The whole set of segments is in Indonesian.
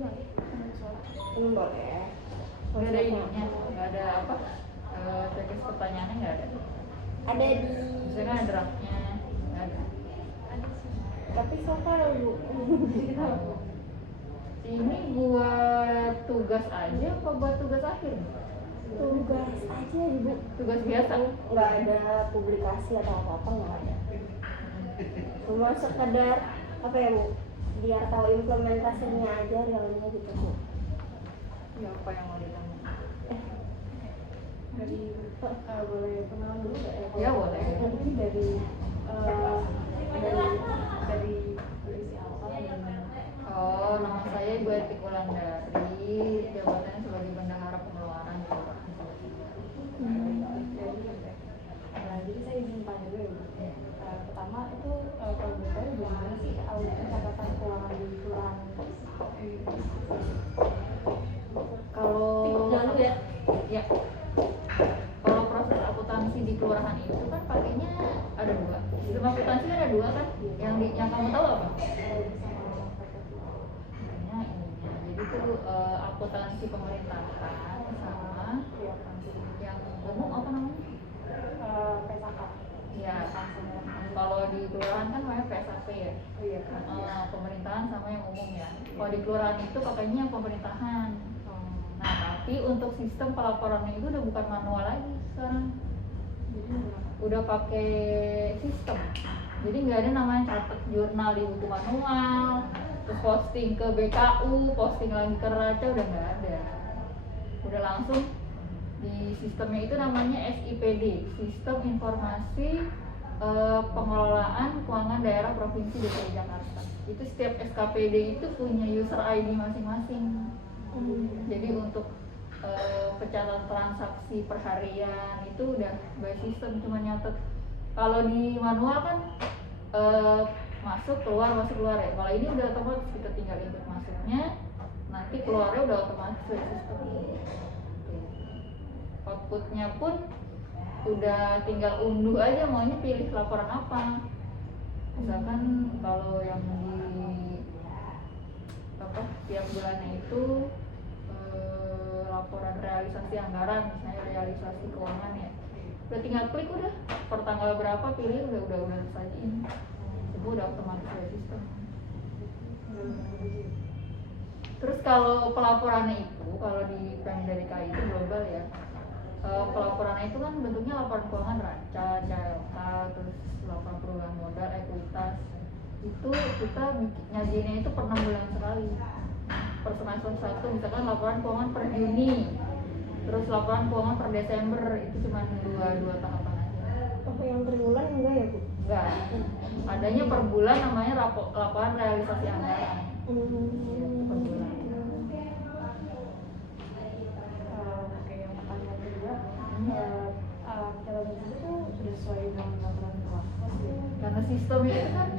Boleh. Nggak ada ininya, nggak ada apa? Checklist pertanyaannya nggak ada. Ada di. Misalnya ada draftnya, nggak ada. Tapi so far Bu. Ini buat tugas aja apa buat tugas akhir? Tugas aja Ibu. Tugas biasa? Nggak ada publikasi atau apa-apa, nggak ada. Cuma sekedar apa ya Bu? Biar tahu implementasinya aja, realnya gitu Bu. Ya apa yang mau ditanya? Dari boleh kenalan dulu nggak ya? Ya boleh. Mungkin dari polisi apa gimana? Oh, nama saya Ibu Etik Wulandari, jabatannya sebagai Bendahara Pengeluaran di Kelurahan Jadi saya izin tanya dulu ya Bu. Pertama itu kalau boleh tahu bagaimana sih audit pencatatan keuangan di kelurahan? Kalau Jangan dulu ya. ya, kalau proses akuntansi di kelurahan itu kan pakainya ada dua. Sistem akuntansi kan ada dua kan? Yang kamu tahu apa? Jadi itu akuntansi pemerintahan sama yang umum apa namanya? PSAK. Ya, kalau di kelurahan kan namanya PSAP ya. Iya. Pemerintahan sama yang umum ya. Kalau di kelurahan itu pakainya yang pemerintahan. Nah, tapi untuk sistem pelaporannya itu udah bukan manual lagi sekarang. Udah pakai sistem. Jadi nggak ada namanya catat jurnal di buku manual, terus posting ke BKU, posting lagi ke Raca, udah nggak ada. Udah langsung di sistemnya itu namanya SIPD, Sistem Informasi Pengelolaan Keuangan Daerah Provinsi DKI Jakarta. Itu setiap SKPD itu punya user ID masing-masing. Jadi untuk pencatatan transaksi perharian itu udah by sistem, cuma nyatet. Kalau di manual kan masuk keluar ya. Kalau ini udah otomatis, kita tinggal input masuknya, nanti keluarnya udah otomatis dari sistem. Outputnya pun udah tinggal unduh aja, maunya pilih laporan apa. Misalkan kalau yang di tiap bulannya itu laporan realisasi anggaran, misalnya realisasi keuangan ya, udah tinggal klik, udah per tanggal berapa pilih, udah sajiin. Itu udah otomatis dari sistem. Terus kalau pelaporannya itu, kalau di Pemda DKI itu global ya, pelaporannya itu kan bentuknya laporan keuangan Raca, CLK, terus laporan perubahan modal, ekuitas. Itu kita nyajiinnya itu per 6 bulan sekali. Per semester 1, misalkan laporan keuangan per Juni, terus laporan keuangan per Desember, itu cuma dua tahapan aja. Oh, yang triwulan enggak ya Bu? Enggak, adanya per bulan, namanya laporan realisasi anggaran. Per bulan. Oke, yang pertanyaan kedua, pencatatan itu sudah sesuai dengan peraturan keuangan? Karena sistemnya itu kan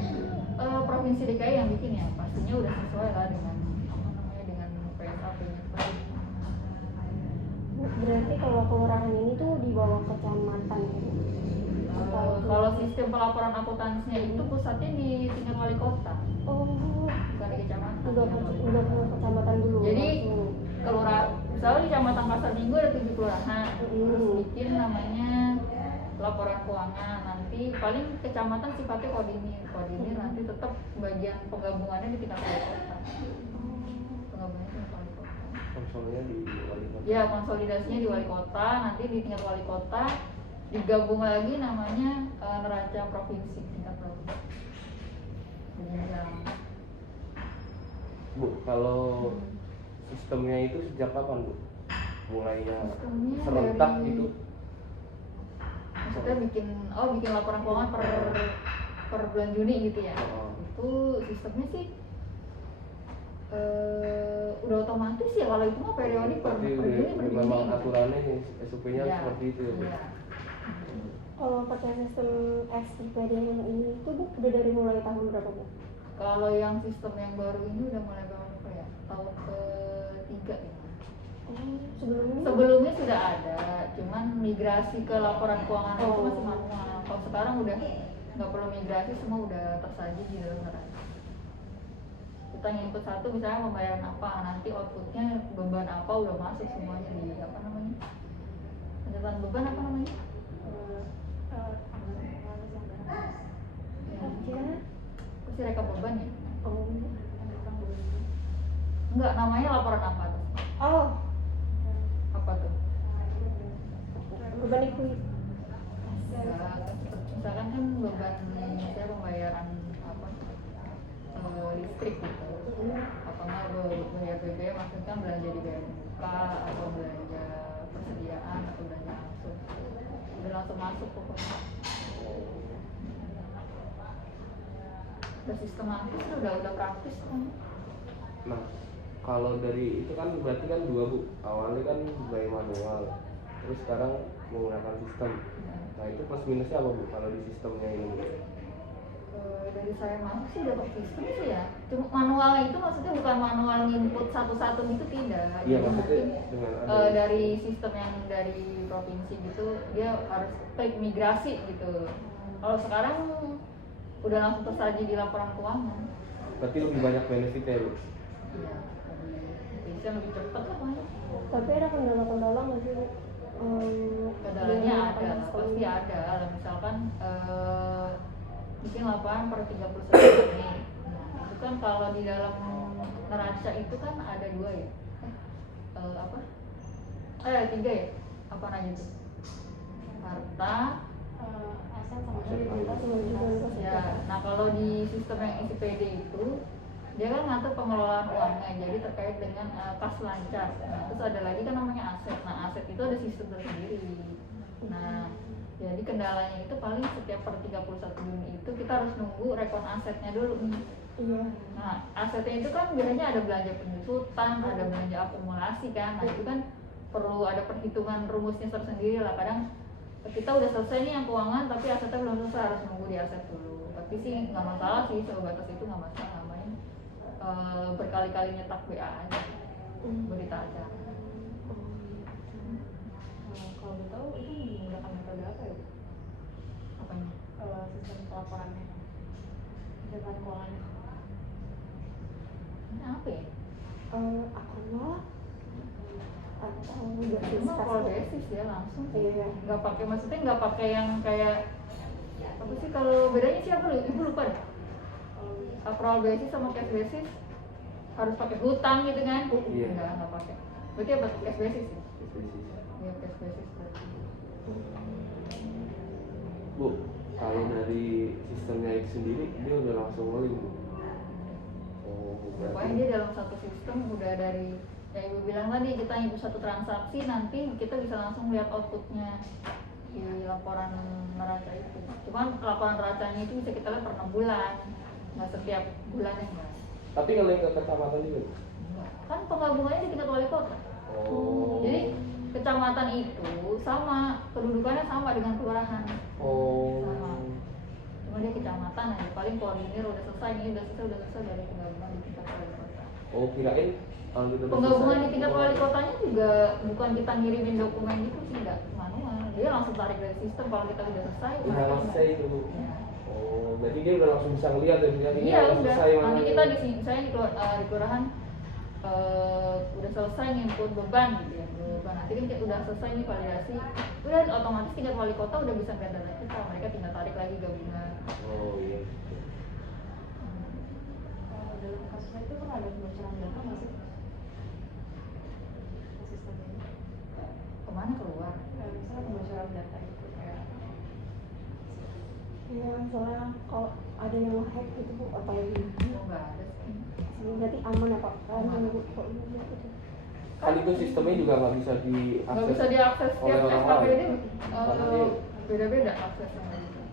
Provinsi DKI yang bikin ya, pastinya udah sesuai lah dengan PSAP-nya. Berarti kalau kelurahan ini tuh di bawah kecamatan ya? Kalau sistem pelaporan akuntansinya itu pusatnya di tingkat wali kota. Oh, bukan di kecamatan. Udah ke kecamatan dulu. Jadi kelurahan, misalnya di Kecamatan Pasar Minggu ada 7 kelurahan, terus bikin namanya laporan keuangan. Nanti paling kecamatan sifatnya koordinir nanti tetap bagian penggabungannya di tingkat wali kota. Penggabungannya di tingkat wali kota. Konsolnya di wali kota. Ya, konsolidasinya di wali kota, nanti di tingkat wali kota digabung lagi namanya neraca provinsi, tingkat provinsi. Bu, kalau sistemnya itu sejak kapan Bu? Mulainya serentak gitu? Maksudnya bikin laporan keuangan per bulan Juni gitu ya? Itu sistemnya sih udah otomatis ya, kalau itu mah periodik per Juni per Juni. Memang aturannya SOP-nya ya, seperti itu ya Bu? Ya. Kalau pakai sistem SIPD yang ini tuh Bu, udah dari mulai tahun berapa Bu? Kalau yang sistem yang baru ini udah mulai berapa ya? Tahun ke-3 ya. Sebelumnya sudah ada, cuman migrasi ke laporan keuangan itu masih manual. Kalau sekarang udah nggak perlu migrasi, semua udah tersaji di dalam neraca. kita input satu misalnya pembayaran apa, nanti outputnya beban apa udah masuk semuanya di apa namanya, catatan beban apa namanya, Aja. pasti rekap beban ya, Oh. enggak, namanya laporan apa tuh, Oh. apa tuh? Beban ikuit. Ya, misalkan kan beban misalnya pembayaran apa listrik gitu, apa nggak bayar BBM maksudnya kan belanja di bayar muka atau belanja persediaan atau belanja langsung, udah langsung masuk pokoknya, udah sistematis, udah praktis kan. Nah, kalau dari itu kan berarti kan dua Bu, awalnya kan by manual, terus sekarang menggunakan sistem. Nah itu plus minusnya apa Bu kalau di sistemnya ini? Dari saya masuk sih dapat sistem sih ya, cuma manualnya itu maksudnya bukan manual input satu-satu gitu, tidak. Iya, Jadi maksudnya mungkin dengan ada dari sistem yang dari provinsi gitu dia harus klik migrasi gitu. Kalau sekarang udah langsung tersaji di laporan keuangan. berarti lebih banyak benefitnya Bu. Iya, bisa lebih cepat lah banyak. Tapi ada kendala-kendala nggak sih Bu? Kendalanya Dengan ada, sistem pasti ini? ada. Misalkan bikin laporan per 31 Mei. Nah, itu kan kalau di dalam neraca itu kan ada dua ya. Apa? Tiga ya? Apa aja tuh? Harta, aset sama Aset likuiditas. ya. Nah, kalau di sistem yang ICPD itu dia kan ngatur pengelolaan uangnya, jadi terkait dengan kas lancar. Nah, terus ada lagi kan namanya aset. Nah, aset itu ada sistem tersendiri. Nah, jadi kendalanya itu paling setiap per 31 Juni itu kita harus nunggu rekon asetnya dulu nih. Iya. Nah, asetnya itu kan biasanya ada belanja penyusutan, ada belanja akumulasi kan. Nah, itu kan perlu ada perhitungan rumusnya tersendiri lah. Kadang kita udah selesai nih yang keuangan, tapi asetnya belum selesai, harus nunggu di aset dulu. Tapi sih nggak masalah sih, sebatas itu nggak masalah, namanya berkali-kali nyetak BA aja, berita acara. Kalau boleh tahu itu menggunakan metode apa ya Bu? Apanya? Sistem pelaporannya dengan keuangannya. Ini apa ya? Akrobat atau basis Cuma kalau kas? basis ya langsung. Iya. Nggak pakai, maksudnya nggak pakai yang kayak apa sih, kalau bedanya siapa lu? Ibu lupa deh. Accrual basis sama cash basis harus pakai hutang gitu kan? Iya. Nggak pakai. Berarti apa? Cash basis ya? Iya, cash basis berarti. Bu, kalau dari sistemnya itu sendiri dia udah langsung nge-link Bu. Oh, Pokoknya berarti dia dalam satu sistem udah dari yang ibu bilang tadi, kita input satu transaksi, nanti kita bisa langsung lihat outputnya di laporan neraca itu. Cuman laporan neracanya itu bisa kita lihat per 6 bulan, nggak setiap bulannya enggak. tapi nge-link ke kecamatan juga Bu? Kan penggabungannya di tingkat wali kota. Oh. Jadi kecamatan itu sama, kedudukannya sama dengan kelurahan. Oh. Sama. Cuma dia kecamatan aja, paling koordinir udah selesai nih, udah selesai dari penggabungan di tingkat wali kota. Oh, kirain kalau gitu udah Penggabungan selesai, di tingkat wali kotanya juga bukan kita ngirimin dokumen gitu sih, enggak, manual. Dia langsung tarik dari sistem kalau kita udah selesai. udah mereka selesai tinggal. itu Bu. Iya. Oh, berarti dia udah langsung bisa ngeliat dan bilang ini Iya udah udah. selesai mana Nanti ini. kita di sini, misalnya di kelurahan udah selesai nginput beban gitu ya, beban. Nanti kan kita udah selesai nih validasi, udah otomatis tingkat wali kota udah bisa ngeliat data kita, mereka tinggal tarik lagi gabungan. Oh iya. Dalam kasusnya itu pernah ada kebocoran data nggak sih? Sistem ini. Kemana keluar? Misalnya kebocoran data itu kayak Iya, soalnya kalau ada yang hack gitu Bu, atau yang Oh nggak ada sih. berarti aman apa? Aman. Bu, kok iya gitu. Kan itu sistemnya juga nggak bisa diakses. Nggak bisa diakses oleh tiap orang SKPD, lain. Karena dia beda-beda aksesnya.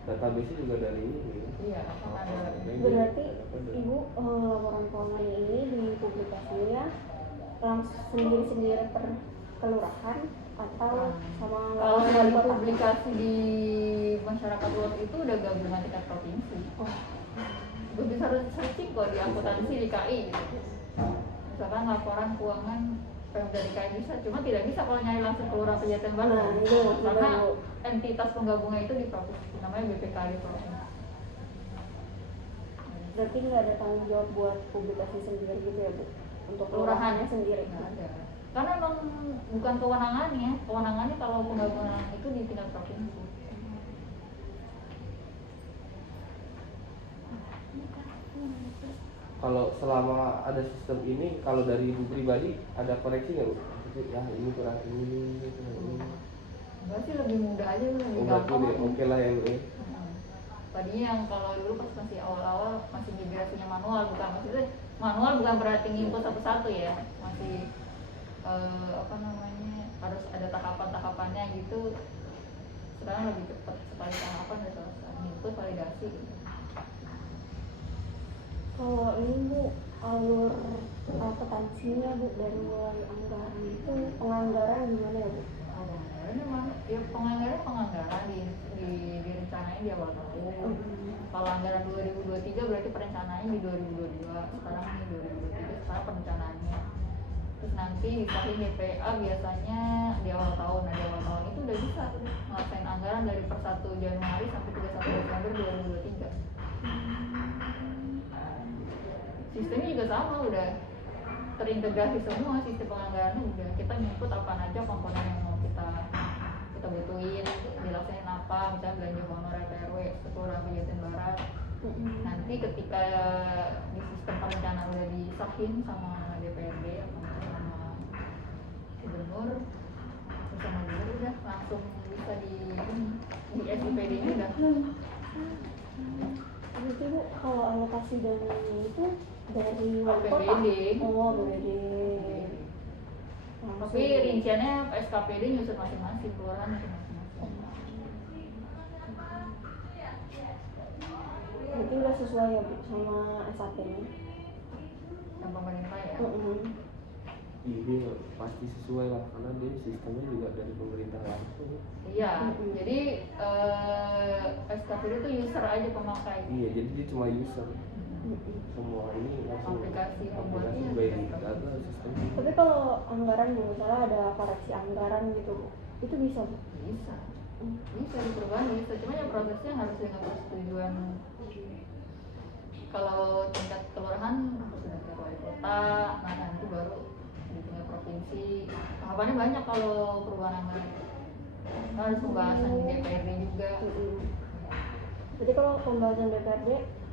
database juga dari ini. Iya, akan ada. Berarti Ibu laporan keuangan ini di publikasinya langsung sendiri-sendiri per kelurahan atau sama Kalau wali dari kota? publikasi di masyarakat luas itu udah gabungan tingkat provinsi. Gue bisa searching kok di akuntansi DKI gitu. Misalkan laporan keuangan Pemda DKI bisa, cuma tidak bisa kalau nyari langsung ke Lurah Pejaten Baru. Nah, itu Karena baru. entitas penggabungan itu di provinsi, namanya BPK di provinsi. berarti nggak ada tanggung jawab buat publikasi sendiri gitu ya Bu? Untuk Kelurahannya kelurahannya sendiri? nggak ada. Karena emang bukan kewenangannya kalau pembangunan itu di tingkat provinsi. Kalau selama ada sistem ini, kalau dari ibu pribadi ada koreksi nggak bu? Maksudnya, ya ini kurang ini kurang ini. Enggak sih, lebih mudah aja, lebih Oh berarti gampang. deh, oke lah ya bu. Tadinya yang kalau dulu pas masih awal-awal masih migrasinya manual, bukan maksudnya manual bukan berarti nginput satu-satu ya, masih apa namanya, harus ada tahapan-tahapannya gitu. Sekarang lebih cepat, sekali tahapan udah selesai, nginput validasi gitu. Kalau ini Bu, alur akuntansinya Bu dari mulai anggaran itu penganggaran gimana ya Bu? Anggaran emang ya penganggaran direncanain di awal tahun. Kalau anggaran 2023 berarti perencanaannya di 2022. Sekarang ini 2023, sekarang perencanaannya. Terus nanti disahin DPA biasanya di awal tahun. Nah di awal tahun itu udah bisa ngelaksanain anggaran dari per 1 Januari sampai 31 Desember 2023. Sistemnya juga sama, udah terintegrasi semua, sistem penganggarannya udah kita input apa aja komponen yang mau kita butuhin, dilaksanain apa, misalnya belanja honorer PRW Kelurahan Pejaten Barat. Nanti ketika di sistem perencanaan udah disahin sama DPRD atau sama gubernur, terus sama gubernur udah langsung bisa di SIPD-nya udah. Berarti Bu, kalau alokasi dananya itu dari wali kota? APBD. Oh, APBD. Tapi rinciannya SKPD nyusun masing-masing, kelurahan nyusun masing-masing. Berarti udah sesuai ya Bu sama SAP-nya? Yang pemerintah ya. Iya pasti sesuai lah, karena dia sistemnya juga dari pemerintah langsung. Iya, jadi SKPD itu user aja pemakai. Iya, jadi dia cuma user. Semua ini langsung Aplikasi aplikasi pembuatnya by SKPD. data sistem. Tapi kalau anggaran Bu, misalnya ada koreksi anggaran gitu Bu, itu bisa Bu? Bisa di perubahan bisa, cuma ya prosesnya harus dengan persetujuan. Kalau tingkat kelurahan harus dengan tingkat wali kota, nah nanti baru di tingkat provinsi. Tahapannya banyak kalau perubahan anggaran. Harus pembahasan di DPRD juga. Jadi kalau pembahasan DPRD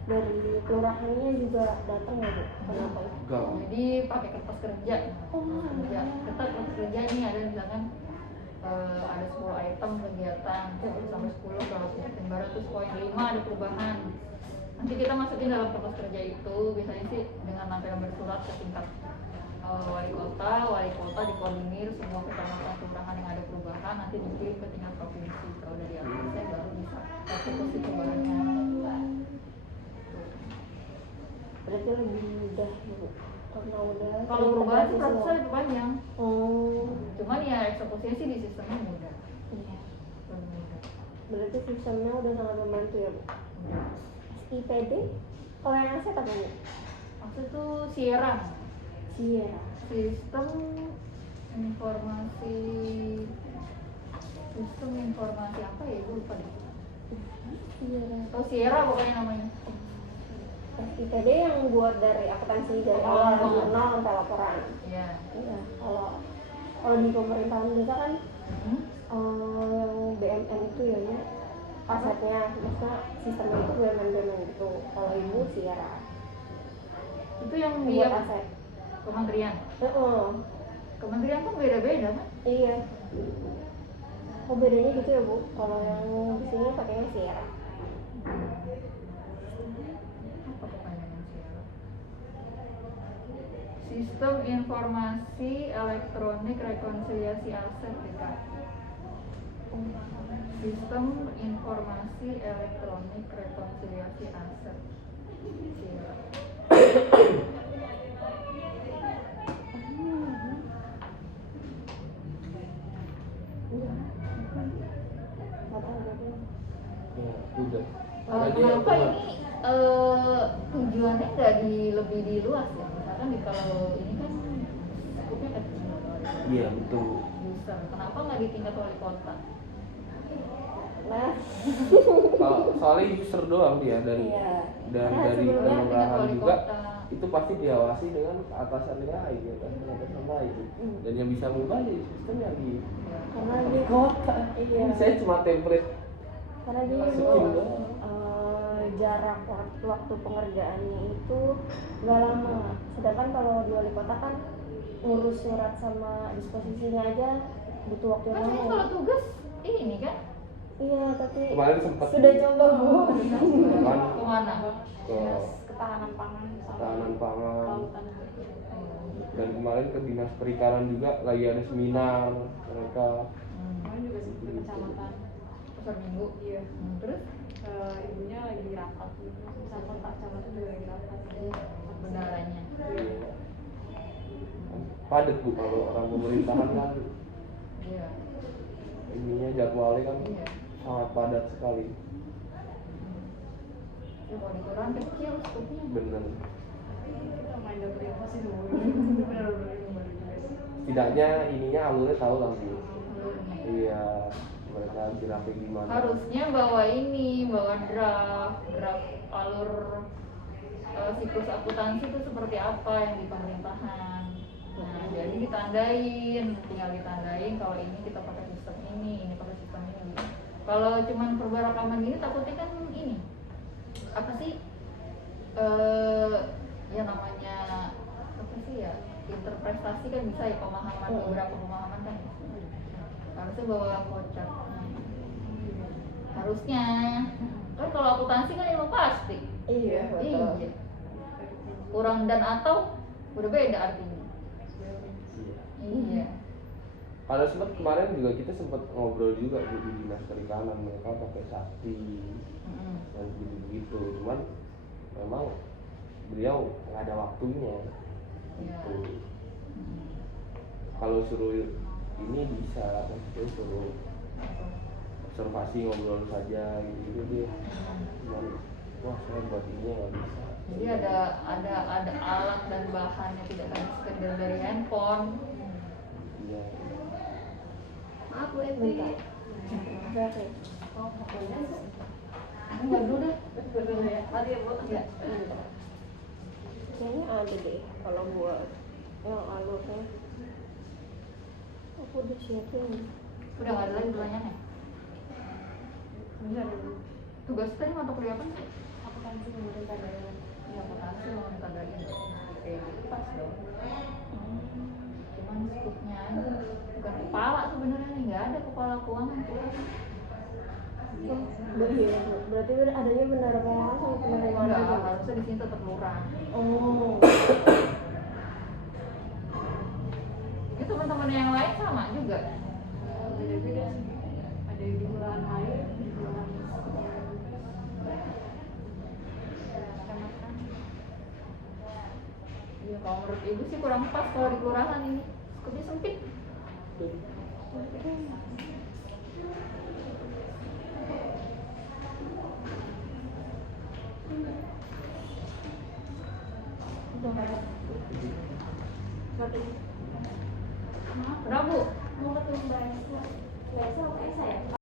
dari kelurahannya juga datang ya Bu? Kenapa itu? Enggak. Jadi pakai kertas kerja. Kertas kerja ini ada misalkan ada 10 item kegiatan 1 sampai 10 kalau Pejaten Barat, terus poin 5 ada perubahan. Nanti kita masukin dalam kertas kerja itu, biasanya sih dengan nampilan bersurat ke tingkat wali kota dikoordinir semua kecamatan kelurahan yang ada perubahan, nanti dikirim ke tingkat provinsi. Kalau dari atas saya baru bisa eksekusi perubahannya. Berarti lebih mudah ya Bu? Karena udah Kalau perubahan sih terintegrasi prosesnya lebih panjang. Oh, Cuman ya eksekusinya sih di sistemnya mudah. iya. Lebih mudah. Berarti sistemnya udah sangat membantu ya Bu? SIPD? Kalau yang aset apa Bu? Maksud itu Sierra, Sierra. sistem informasi apa ya, gue lupa deh. Sierra. Oh Sierra pokoknya namanya. SIPD yang buat dari akuntansi dari awal jurnal sampai laporan. Iya. Iya. Kalau di pemerintahan desa kan yang BMN itu ya asetnya, maksudnya sistemnya itu BMN gitu. Kalau ibu Sierra Itu yang buat dia aset. kementerian. Oh, Kementerian kan beda-beda kan? iya. Oh bedanya gitu ya Bu. Kalau yang di sini pakainya Sierra. Apa kepanjangan Sierra? Sistem Informasi Elektronik Rekonsiliasi Aset DKI. Sistem Informasi Elektronik Rekonsiliasi Aset Sierra. Ya udah. Kenapa ini tujuannya nggak lebih diluas ya? Misalkan kalau ini kan skupnya kecil. Iya betul. User. Kenapa nggak di tingkat wali kota? Nah, soalnya user doang dia dari iya. dan Karena dari sebelumnya tingkat kelurahan wali juga kota. itu pasti diawasi dengan atasan lain, atasan lain. Dan yang bisa mengubah ya sistemnya di Karena di kota, iya. ini saya cuma template Karena dia masukin doang. jarak waktu pengerjaannya itu nggak lama. Sedangkan kalau di wali kota kan ngurus surat sama disposisinya aja butuh waktu yang Kan lama. kalau tugas ini kan Iya, tapi Kemarin sempat sudah coba Bu. Cuman kemana? ke Ketahanan pangan sama ketahanan pangan. kelautan. Dan kemarin ke dinas perikanan juga lagi ada seminar mereka. Kemarin juga sih ke kecamatan. Pasar Minggu. Iya. Terus Ibunya lagi rapat gitu. Sama Pak Camat juga lagi rapat. bendaranya. Iya. Padat Bu kalau orang pemerintahan kan Iya. ininya jadwalnya kan Iya. sangat padat sekali. Ya kalau di kelurahan kecil skupnya. Bener. Kita main dapur info sih dulu. Bener-bener ilmu baru juga sih. Setidaknya ininya alurnya tahu lah Bu. Alurnya. Iya, mereka geraknya gimana. Harusnya bawa draft alur siklus akuntansi itu seperti apa yang di pemerintahan. Nah, jadi tinggal ditandain kalau ini kita pakai sistem ini pakai sistem ini. Kalau cuman perbarakaman gini takutnya kan ini apa sih ya namanya apa sih ya interpretasi kan bisa ya pemahaman beberapa pemahaman kan harusnya bawa kocak. Harusnya kan kalau akuntansi kan ilmu pasti. Iya, betul. Iya. Kurang dan atau udah beda artinya. Iya. Kalau sempat kemarin juga kita sempat ngobrol juga Bu, di dinas perikanan mereka pakai sakti dan begitu. Cuman memang beliau nggak ada waktunya. Iya. Gitu. Kalau suruh ini bisa, maksudnya suruh observasi ngobrol saja gitu dia. Cuman wah saya buat ini nggak bisa. Jadi ada alat dan bahan yang tidak hanya sekedar dari handphone. Iya. Maaf Bu, bentar. Berarti. Oh, enggak dulu deh. Mari ya Bu. Ya. Kayaknya ada deh kalau buat yang alurnya. Aku udah siapin. Udah nggak ada lagi pertanyaannya. Bener ya Bu. Tugas tadi mata kuliah apa sih? Akuntansi pemerintah daerah. Ya akuntansi mau ditadain. Oke, pas dong. Cuman skupnya aja. Bukan kepala sebenarnya nih, nggak ada kepala keuangan tuh. Oh, iya Bu. Berarti adanya bendara keuangan sama penerimaan Enggak, aja. harusnya di sini tetap lurah. Oh. Ya teman-teman yang lain sama juga. Beda-beda sih. Ada yang di kelurahan air, di kelurahan kecamatan. Iya, kalau menurut ibu sih kurang pas kalau di kelurahan ini. Skupnya sempit. Kenapa Bu? Mau ketemu Mbak Elsa. Mbak Elsa apa Elsa ya?